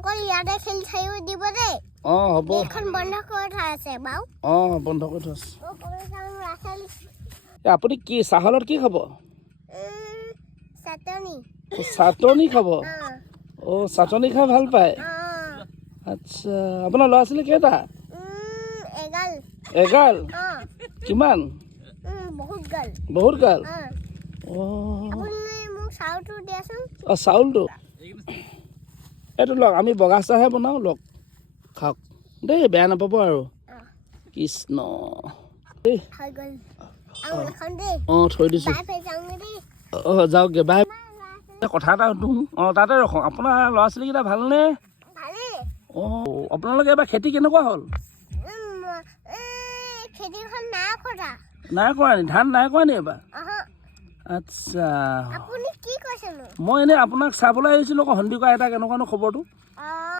অকল ইয়াতে খেলি থাকিব দিব দেই হ'ব এইখন বন্ধ কৰি থোৱা আছে বাৰু বন্ধ কৰি থৈছে চাটনি আপুনি কি চাহৰ লগত কি খাব চাটনি খাব চাটনি খাই ভাল পায় আচ্ছা আপোনাৰ ল'ৰা ছোৱালী কেইটা এগাল কিমান বহুত গাল চাউলটো এইটো লওক আমি বগা চাহহে বনাওঁ লওক খাওক দেই বেয়া নাপাব আৰু কৃষ্ণ দেই থৈ দিছোঁ যাওকগে বাই কথা এটা সুধোঁ তাতে ৰখোঁ আপোনাৰ ল'ৰা ছোৱালীকেইটা ভালনে আপোনালোকে এবাৰ খেতি কেনেকুৱা হ'ল নাই কৰা নি ধান নাই কৰা নি এবাৰ আচ্ছা মই এনেই আপোনাক চাবলৈ আহিছিলোঁ আকৌ সন্দিকৈ এটা কেনেকুৱানো খবৰটো